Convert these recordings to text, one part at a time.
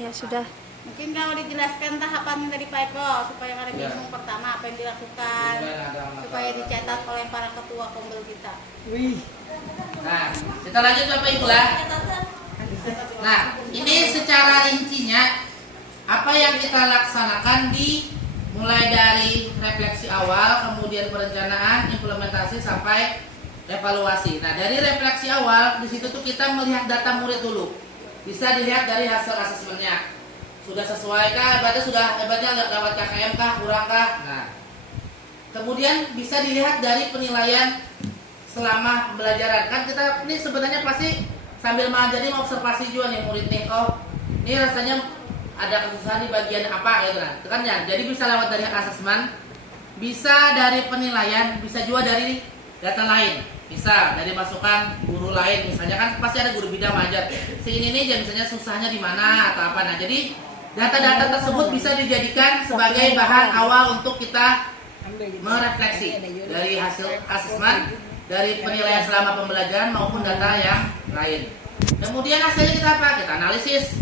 Ya sudah. Mungkin kalau dijelaskan tahapannya dari Pak Eko supaya nggak ada bingung pertama apa yang dilakukan, supaya dicatat oleh para ketua kombel kita. Wih. Nah, kita lanjut Bapak Ibu lah. Nah, ini secara rincinya apa yang kita laksanakan di mulai dari refleksi awal, kemudian perencanaan, implementasi sampai evaluasi. Nah, dari refleksi awal di situ tuh kita melihat data murid dulu. Bisa dilihat dari hasil asesmennya. Sudah sesuai kah? Berarti sudah hebatnya lewat KKM kah? Kurang kah? Nah, kemudian bisa dilihat dari penilaian selama pembelajaran. Kan kita ini sebenarnya pasti sambil mengajari observasi juga nih murid nih. Oh, ini rasanya ada kesusahan di bagian apa gitu kan. Kan ya. Jadi bisa lewat dari asesmen, bisa dari penilaian, bisa juga dari data lain. Bisa dari masukan guru lain, misalnya kan pasti ada guru bidang ngajar. Si ini nih misalnya susahnya di mana atau apa. Nah, jadi data-data tersebut bisa dijadikan sebagai bahan awal untuk kita merefleksi dari hasil asesmen, dari penilaian selama pembelajaran maupun data yang lain. Kemudian hasilnya kita apa? Kita analisis.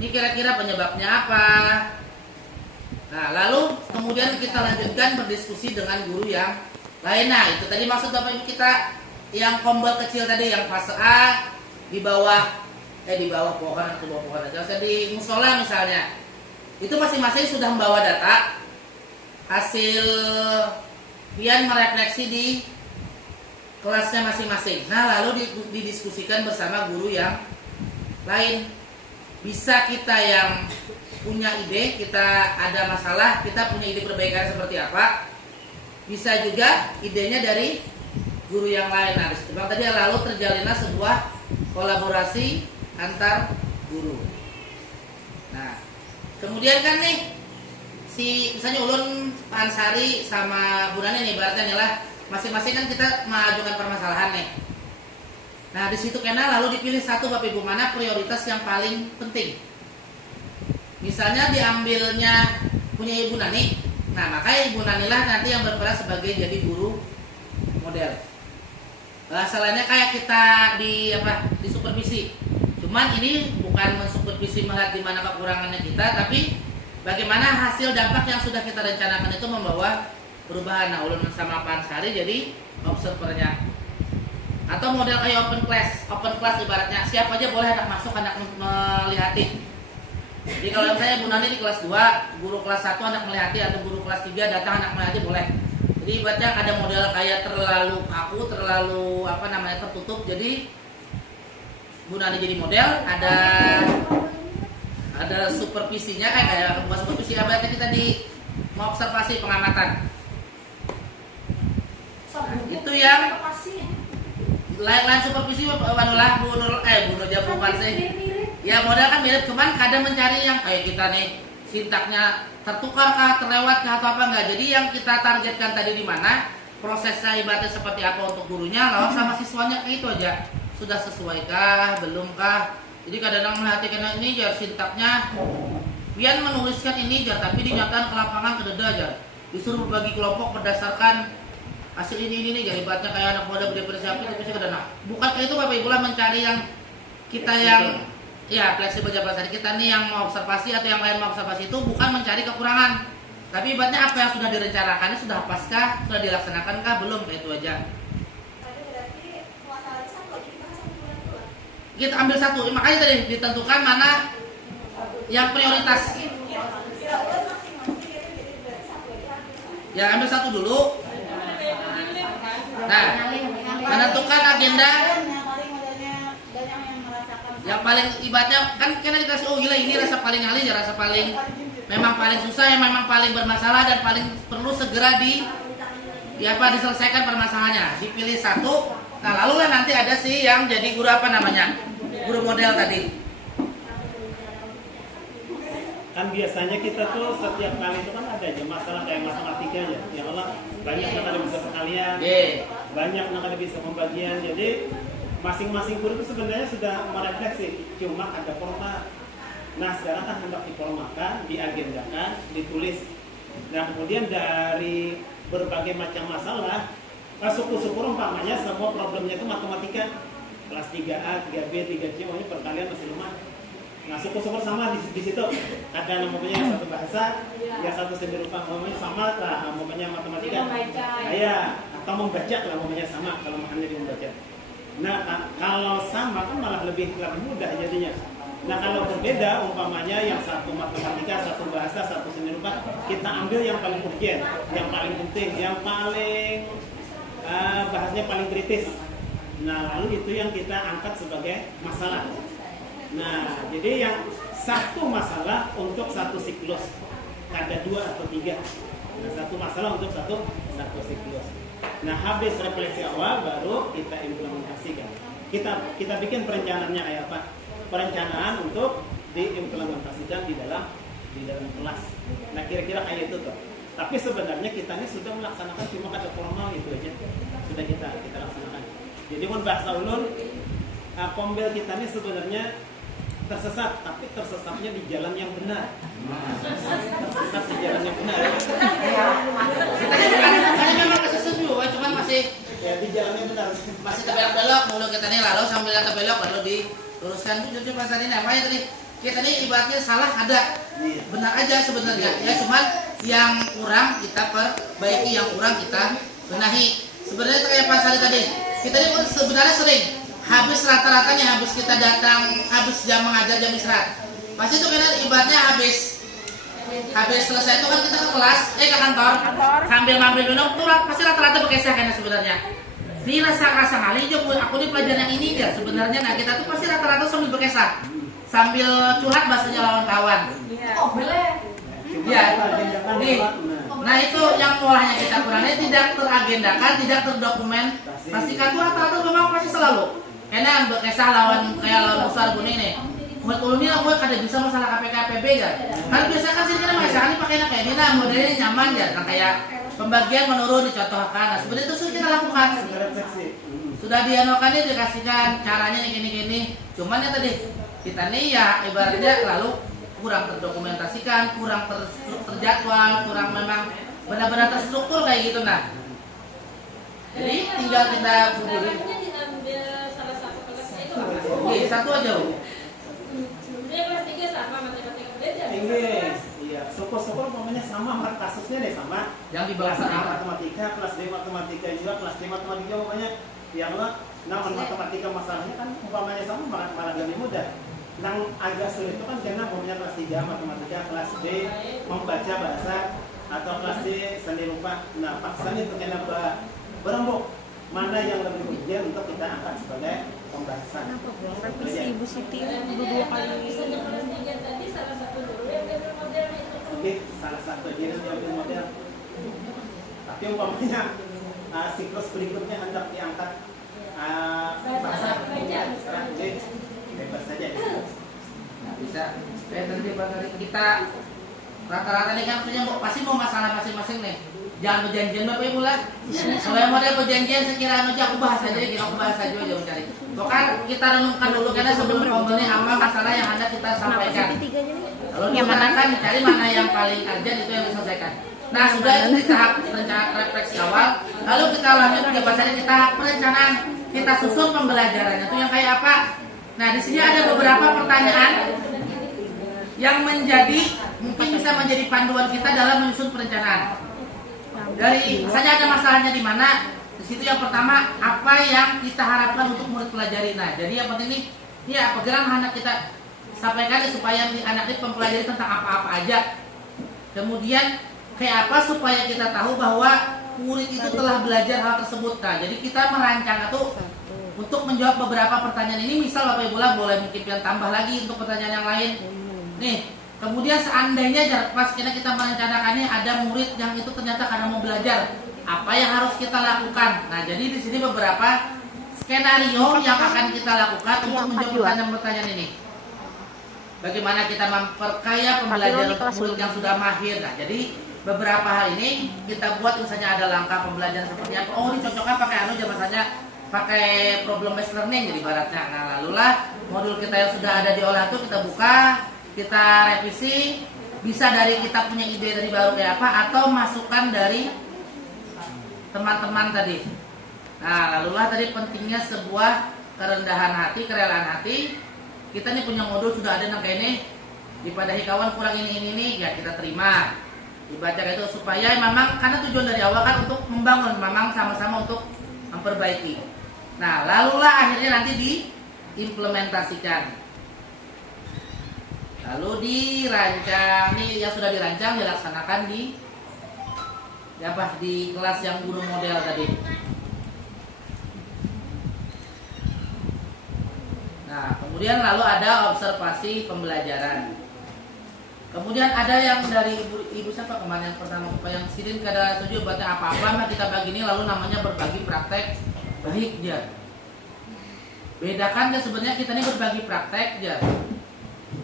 Ini kira-kira penyebabnya apa? Nah, lalu kemudian kita lanjutkan berdiskusi dengan guru yang lain. Nah, itu tadi maksud Bapak Ibu kita yang kombel kecil tadi yang fase A di bawah pohon atau bawah pohon aja. Saya di musola misalnya. Itu masing-masing sudah membawa data hasil pian merefleksi di kelasnya masing-masing. Nah, lalu didiskusikan bersama guru yang lain. Bisa kita yang punya ide, kita ada masalah, kita punya ide perbaikan seperti apa. Bisa juga idenya dari guru yang lain. Nah, disebutkan tadi lalu terjalinlah sebuah kolaborasi antar guru. Nah, kemudian kan nih si misalnya Ulun, Pak Ansari sama Bu Nani nih ibaratnya nih lah, masing-masing kan kita mengajukan permasalahan nih. Nah, di situ kena lalu dipilih satu Bapak Ibu mana prioritas yang paling penting. Misalnya diambilnya punya Ibu Nani. Nah, maka Ibu Nanilah nanti yang berperan sebagai jadi guru model. Bahasa lainnya kayak kita di supervisi. Cuman ini bukan mensupervisi melihat di mana kekurangannya kita, tapi bagaimana hasil dampak yang sudah kita rencanakan itu membawa perubahan. Nah, Ulun sama Pak Ansari jadi observernya. Atau model kayak open class ibaratnya siapa aja boleh anak masuk, anak melihati. Jadi kalau misalnya Bu Nani di kelas 2, guru kelas 1 anak melihati atau guru kelas 3 datang anak melihati boleh. Jadi ibaratnya ada model kayak terlalu kaku, terlalu tertutup. Jadi Bu Nani jadi model, ada supervisinya kayak bukan supervisi, ibaratnya kita di mau observasi pengamatan. Itu yang lain supervisi Bu Nur Jabukan sih. Ya model kan mirip, cuman kadang mencari yang kayak kita nih sintaknya tertukar kah, terlewat kah atau apa enggak. Jadi yang kita targetkan tadi di mana, prosesnya ibaratnya seperti apa untuk gurunya, lalu sama siswanya kayak itu aja. Sudah sesuaikah, belumkah? Jadi kadang-kadang melihatikan ini jar sintaknya pian menuliskan ini jar, tapi dinyatakan ke lapangan kededa aja. Disuruh berbagi kelompok berdasarkan hasil ini nih, jadi ibaratnya kayak anak muda bersiapin tapi sih kadang. Bukan kayak itu Bapak Ibu lah mencari yang kita yang ya fleksibel jabatan kita nih yang mau observasi atau yang lain mau observasi itu bukan mencari kekurangan, tapi ibaratnya apa yang sudah direncanakannya sudah paskah, sudah dilaksanakan belum, kayak itu aja. Kita ambil satu, makanya tadi ditentukan mana yang prioritas. Ya ambil satu dulu. Nah, menentukan agenda yang paling ibaratnya kan kita gila ini rasa paling ahli ya, rasa paling memang paling susah, yang memang paling bermasalah dan paling perlu segera diselesaikan permasalahannya. Dipilih satu. Nah, lalu lah nanti ada sih yang jadi guru guru model tadi. Kan biasanya kita tuh setiap kali itu kan ada aja masalah kayak matematika aja. Ya Allah, banyak yang ada bisa perkalian, banyak yang ada bisa pembagian. Jadi masing-masing guru itu sebenarnya sudah merefleksi, cuma ada format. Nah, sekarang kan hendak diformalkan, diagendakan, ditulis. Nah, kemudian dari berbagai macam masalah, syukur-syukur umpamanya semua problemnya itu matematika kelas 3A, 3B, 3C, pokoknya perkalian masih lemah. Nah, syukur-syukur sama di situ ada namanya yang satu bahasa, yang satu seni rupa, namanya sama lah, namanya matematika. Ya, atau membaca lah, namanya sama kalau makannya di membaca. Nah, kalau sama kan malah lebih mudah jadinya. Nah, kalau berbeda, umpamanya yang satu matematika, satu bahasa, satu seni rupa, kita ambil yang paling urgent, yang paling penting, yang paling bahasnya paling kritis. Nah, lalu itu yang kita angkat sebagai masalah. Nah, jadi yang satu masalah untuk satu siklus, ada 2 atau 3. Nah, satu masalah untuk satu siklus. Nah, habis refleksi awal baru kita implementasikan. Kita bikin perencanaannya kayak apa? Perencanaan untuk diimplementasikan di dalam kelas. Nah, kira-kira kayak itu tuh. Tapi sebenarnya kita ini sudah melaksanakan, cuma ada formal itu aja. Sudah kita laksanakan. Jadi mun bahasa ulun, kombel kita ini sebenarnya tersesat, tapi tersesatnya di jalan yang benar. Tersesat di jalan yang benar. Karena memang kesesat juga, cuman masih Ya, di jalan yang benar. Masih terbelok-belok mulu kita nih, lalu sambil terbelok lalu diluruskan. Jujur pasal ini namanya tadi kita nih ibaratnya salah ada, benar aja sebenarnya. Ya cuman yang kurang kita perbaiki, yang kurang kita benahi. Sebenarnya kayak pasal tadi, kita ini sebenarnya sering habis rata-ratanya habis kita datang, habis jam mengajar jam istirahat. Pasti itu kan ibaratnya habis selesai itu kan kita ke kelas, ke kantor, sambil ngambil minum tuh pasti rata-rata berkisah kan sebenarnya. Ini rasa kali juga aku di pelajaran yang ini dia sebenarnya. Nah kita tuh pasti rata-rata sambil berkisah, sambil curhat bahasanya lawan kawan. Oh boleh. Ya, nih. Nah itu yang polanya kita kurangnya tidak teragendakan, tidak terdokumen. Pastikan tuh rata-rata memang pasti selalu. Karena berkisah lawan kayak lawan besar kuning nih. Buat ulun lah buat kada bisa masalah KPKPB ya. Kan biasa kan sini kan masalah ini pakai kayak ini, nah modelnya nyaman ya, kan kayak pembagian menurun dicontohkan. Nah, seperti itu sudah kita lakukan. Sudah dianokannya dikasihkan caranya nih gini. Cuman ya tadi kita nih ya ibaratnya lalu kurang terdokumentasikan, kurang terjadwal, kurang memang benar-benar terstruktur kayak gitu nah. Jadi tinggal kita berdiri. Oke, satu aja. Tinggi, iya. Syukur-syukur umpamanya sama kasusnya deh sama. Yang di bawah matematika, kelas D matematika juga, kelas D matematika umpamanya yang matematika masalahnya kan umpamanya sama malah lebih mudah. Yang agak sulit itu kan karena umpamanya kelas 3 matematika, kelas B membaca bahasa atau kelas D seni rupa. Nah, paksanya itu kena berembuk mana yang lebih urgent untuk kita angkat sebagai pembahasan. Terus Ibu Siti dua kali. Oke, salah satu dia diambil model. Tapi umpamanya siklus berikutnya hendak diangkat bahasa sekarang bebas saja. Nah, bisa. Tadi kita rata-rata nih kan pasti mau masalah masing-masing nih. Jangan perjanjian Bapak Ibu lah. Kalau yang model perjanjian sekiranya aja aku bahas aja, aku bahas aja mencari. Kan kita renungkan dulu karena sebelum ngobrolnya apa masalah yang ada kita sampaikan. Lalu diutarakan dicari mana yang paling urgent itu yang diselesaikan. Nah sudah itu di tahap rencana refleksi awal, lalu kita lanjut ke bahasanya di tahap perencanaan. Kita susun pembelajarannya itu yang kayak apa. Nah di sini ada beberapa pertanyaan yang mungkin bisa menjadi panduan kita dalam menyusun perencanaan. Dari saja ada masalahnya di mana. Di situ yang pertama apa yang kita harapkan untuk murid pelajari. Nah jadi yang penting ini ya pegangan anak kita sampaikan supaya anak ini mempelajari tentang apa-apa aja. Kemudian kayak apa supaya kita tahu bahwa murid itu telah belajar hal tersebut. Nah jadi kita merancang itu untuk menjawab beberapa pertanyaan ini. Misal Bapak Ibu boleh mungkin tambah lagi untuk pertanyaan yang lain. Nih. Kemudian seandainya pas kita merencanakannya ada murid yang itu ternyata karena mau belajar, apa yang harus kita lakukan? Nah, jadi di sini beberapa skenario yang akan kita lakukan untuk menjawab pertanyaan-pertanyaan ini. Bagaimana kita memperkaya pembelajaran murid yang sudah mahir? Nah, jadi beberapa hal ini kita buat misalnya ada langkah pembelajaran seperti apa. Oh, ini cocoknya pakai misalnya pakai problem based learning jadi ibaratnya. Nah, lalulah modul kita yang sudah ada di olah itu kita buka. Kita revisi, bisa dari kita punya ide dari baru kayak apa atau masukan dari teman-teman tadi. Nah, lalulah tadi pentingnya sebuah kerendahan hati, kerelaan hati kita nih punya modul sudah ada kayak ini, dipadahi kawan kurang ini, ya kita terima. Dibaca itu supaya memang karena tujuan dari awal kan untuk membangun, memang sama-sama untuk memperbaiki. Nah, lalulah akhirnya nanti diimplementasikan. Lalu dirancang, nih yang sudah dirancang dilaksanakan di kelas yang guru model tadi. Nah, kemudian lalu ada observasi pembelajaran. Kemudian ada yang dari ibu siapa kemarin yang pertama, yang sidin kada setuju buatnya apa-apa, nah kita bagi ini lalu namanya berbagi praktek baik ya. Bedakan ya sebenarnya kita ini berbagi praktek ya,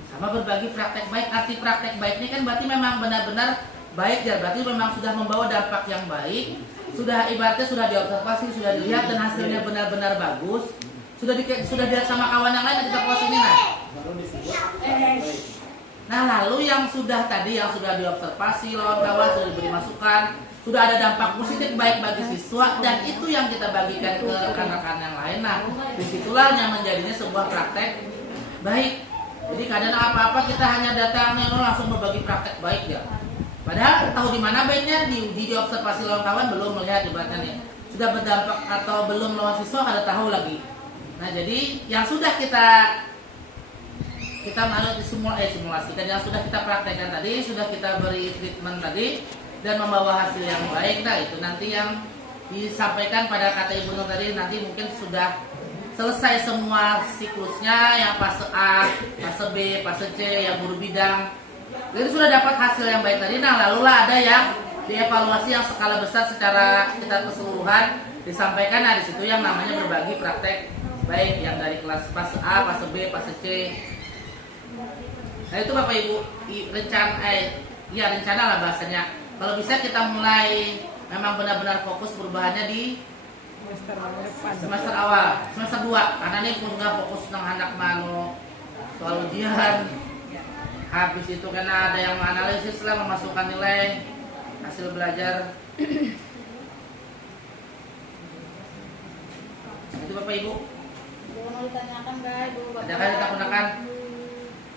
sama berbagi praktek baik. Arti praktek baik ini kan berarti memang benar-benar baik ya, berarti memang sudah membawa dampak yang baik, sudah ibaratnya sudah diobservasi, sudah dilihat dan hasilnya benar-benar bagus, sudah dilihat sama kawan yang lain kita post ini nah lalu yang sudah diobservasi lawan kawan, sudah diberi masukan, sudah ada dampak positif baik bagi siswa, dan itu yang kita bagikan ke rekan-rekan yang lain. Nah, disitulah yang menjadinya sebuah praktek baik. Jadi kadang apa-apa kita hanya datangnya langsung berbagi praktek baik ya. Padahal tahu di mana baiknya, diobservasi lawan kawan belum melihat ibaratnya nih. Sudah berdampak atau belum lawan siswa kada tahu lagi. Nah, jadi yang sudah kita melalui simulasikan, yang sudah kita praktekkan tadi, sudah kita beri treatment tadi dan membawa hasil yang baik. Nah, itu nanti yang disampaikan pada kata Ibu Nur tadi, nanti mungkin sudah selesai semua siklusnya, yang fase A, fase B, fase C, yang guru bidang. Jadi sudah dapat hasil yang baik tadi. Nah, lalulah ada yang dievaluasi yang skala besar secara kita keseluruhan disampaikan. Nah, di situ yang namanya berbagi praktek baik, yang dari kelas fase A, fase B, fase C. Nah, itu Bapak Ibu rencana lah bahasanya. Kalau bisa kita mulai memang benar-benar fokus perubahannya di semester awal, semester 2, karena ini pun nggak fokus tentang anak mano soal ujian. Habis itu karena ada yang menganalisis lah, memasukkan nilai hasil belajar. Itu Bapak Ibu. Mau ditanyakan guys, Ada kan kita gunakan?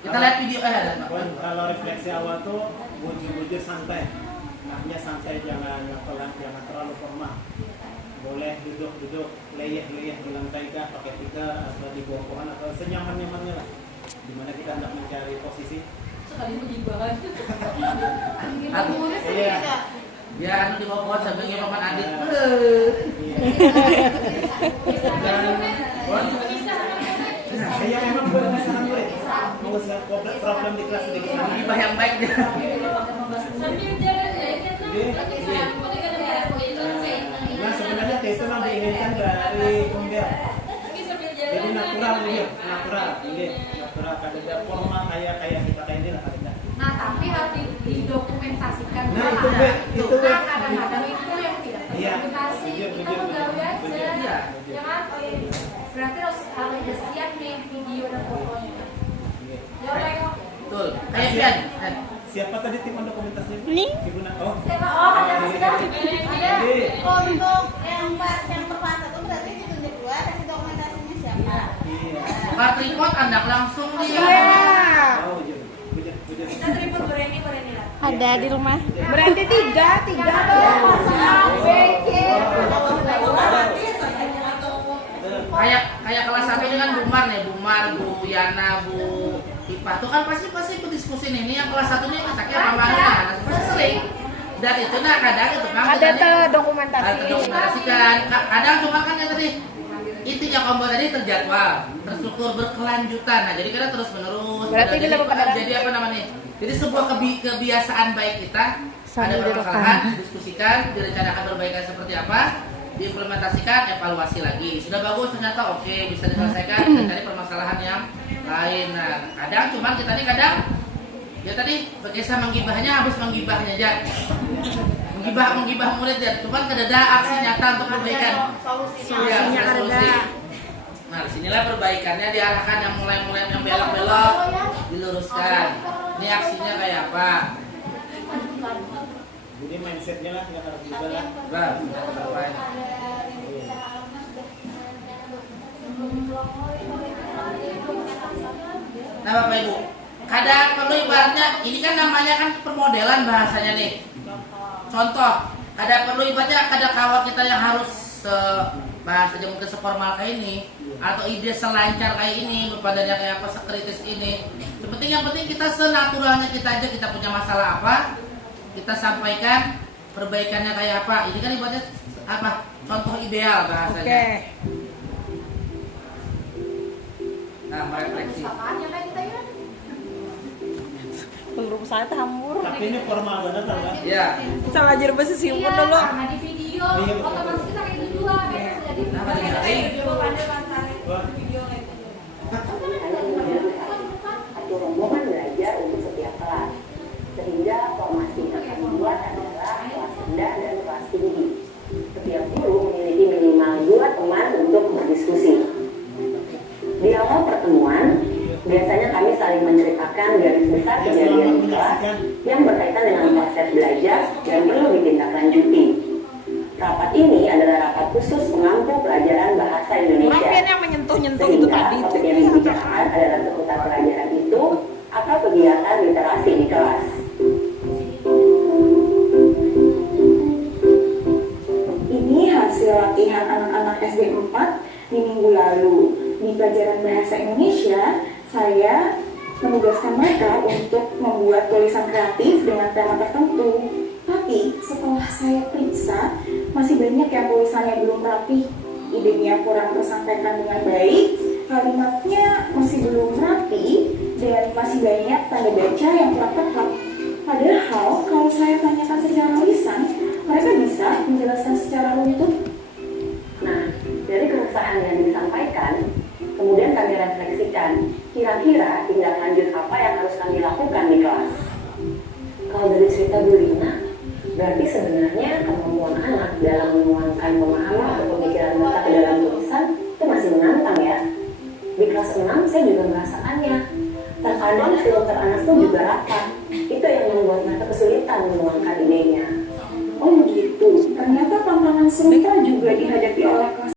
Kita lihat video Kalau refleksi awal tuh bujur-bujur santai. Artinya santai, jangan pelan, jangan terlalu formal. Boleh duduk-duduk, leyeh-leyeh di lantai kah, pakai tikar atau di bawah pohon atau senyaman-nyamannya lah. Dimana kita hendak mencari posisi. Sekali mengibahan. Iya. Ya, anu di bawah pohon sambil ngepaman adit. Saya memang buat masalah murid. Mau problem di kelas sedikit. Gibah yang baik dia. Nah, sebenarnya itu memang diinginkan dari Kumbel. Jadi natural. Kada formal kayak kita kayak ini lah kada. Nah, tapi harus didokumentasikan. Nah, itu kadang-kadang itu yang tidak Iya. dokumentasi. Kita menggawe aja. Iya. Ya kan? Berarti harus ada siap nih video dan fotonya. Ya udah. Betul. Kayak Pian. Siapa tadi tim dokumentasinya? Ini. Ibu Nak. Oh. Ada sudah. Jadi, untuk yang terfase itu berarti ditunjuk dua, kasih dokumentasinya siapa? iya. Buka tripod Anda langsung nih. Oh, bujur. Kita tripod berani lah. Ada di rumah. Berarti tiga Kayak kelas 1 dengan Bumar nih, Bu Yana, Bu Ipa tuh kan pasti berdiskusi nih. Ini yang kelas 1 nih anaknya apa mana? Nah, pasti sering. Dan itu kadang itu kan Ada terdokumentasikan. Kadang cuma kan yang tadi intinya combo tadi terjadwal, terstruktur, berkelanjutan. Nah, jadi kita terus menerus. Berarti jadi, kita jadi apa namanya? Jadi sebuah kebiasaan baik kita Sambil ada permasalahan, diskusikan, direncanakan perbaikan seperti apa, diimplementasikan, evaluasi lagi. Sudah bagus ternyata oke, bisa diselesaikan, kita cari permasalahan yang lain. Nah, kadang cuman kita nih ya tadi berkisah menggibahnya habis menggibahnya aja. Menggibah murid ya, cuman kada aksi nyata untuk perbaikan. Solusinya Solusi. Nah, disinilah perbaikannya diarahkan yang mulai yang belok-belok diluruskan. Ini aksinya kayak apa? Jadi mindsetnya lah nggak harus juga lah. Bah, terbaik. Nah Bapak Ibu, kada perlu ibaratnya, ini kan namanya kan permodelan bahasanya nih. Contoh, kada perlu ibaratnya kada kawal kita yang harus bahasanya mungkin seformal kayak ini, atau ide selancar kayak ini, berpadanya kayak apa, sekritis ini. Yang penting kita senaturalnya kita aja, kita punya masalah apa, kita sampaikan, perbaikannya kayak apa. Ini kan ibaratnya apa, contoh ideal bahasanya. Nah, merefleksi. Apaan yang kayak kita ya? Menurut saya tambur. Tapi ini formal banget kan? Iya. Salah ajar bahasa simpen Iya, dulu. karena di video Iya, betul. otomatis kita kayak gitu juga kan jadi Nah, tadi nyari. Wah. Satu rombongan belajar untuk setiap kelas, sehingga formasi yang akan dibuat adalah kelas rendah dan kelas tinggi. Setiap guru memiliki minimal 2 teman untuk berdiskusi. Di awal pertemuan, biasanya kami saling menceritakan garis besar kejadian di kelas yang berkaitan dengan proses belajar dan perlu ditindaklanjuti. Rapat ini adalah rapat khusus pengampu pelajaran bahasa Indonesia. Maafin yang menyentuh-nyentuh itu Sehingga tadi itu. topik yang dibicarakan adalah seputar pelajaran itu atau kegiatan literasi di kelas. Ini hasil latihan anak-anak SD 4 di minggu lalu. Di pelajaran bahasa Indonesia, saya menugaskan mereka untuk membuat tulisan kreatif dengan tema tertentu. Tapi setelah saya periksa, masih banyak yang tulisannya belum rapi. Idenya kurang tersampaikan dengan baik, kalimatnya masih belum rapi, dan masih banyak tanda baca yang kurang tepat. Padahal kalau saya tanyakan secara lisan, mereka bisa menjelaskan secara runtut. Nah, dari keresahan yang disampaikan, kemudian kami refleksikan, kira-kira tindak lanjut apa yang harus kami lakukan di kelas. Kalau dari cerita Bu Rina, berarti sebenarnya kemampuan anak dalam menuangkan pemahaman atau pemikiran mereka ke dalam tulisan itu masih menantang ya. Di kelas 6 saya juga merasakannya. Terkadang filter anak itu juga rapat. Itu yang membuat mereka kesulitan menuangkan idenya. Oh begitu, ternyata tantangan serupa juga dihadapi oleh kelas